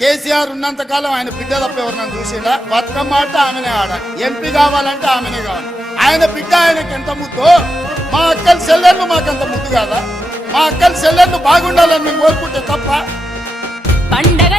కేసీఆర్ ఉన్నంత కాలం ఆయన బిడ్డ తప్ప ఎవరినైనా చూసిండా? బతుకమ్మ ఆడితే ఆమెనే ఆడ. ఎంపీ కావాలంటే ఆమెనే కావాలి. ఆయన బిడ్డ ఆయనకి ఎంత ముద్దు? మా అక్కల సెల్లర్లు మాకంత ముద్దు కాదా? మా అక్కల సెల్లర్లు బాగుండాలని మేము కోరుకుంటే తప్ప పండగ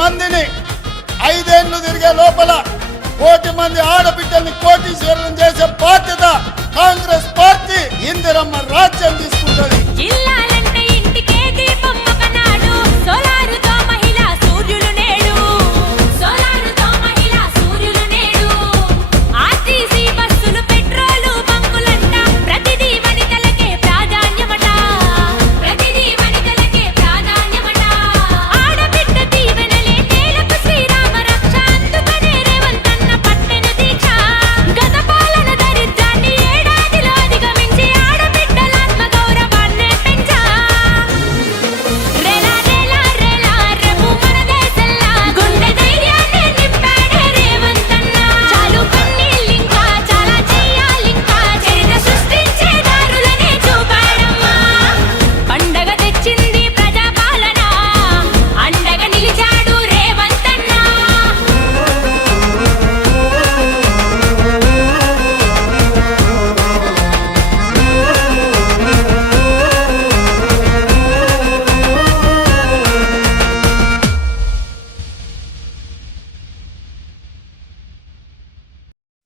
మందిని. ఐదేళ్ళు తిరిగే లోపల కోటి మంది ఆడబిడ్డల్ని కోటీశ్వరులను చేసి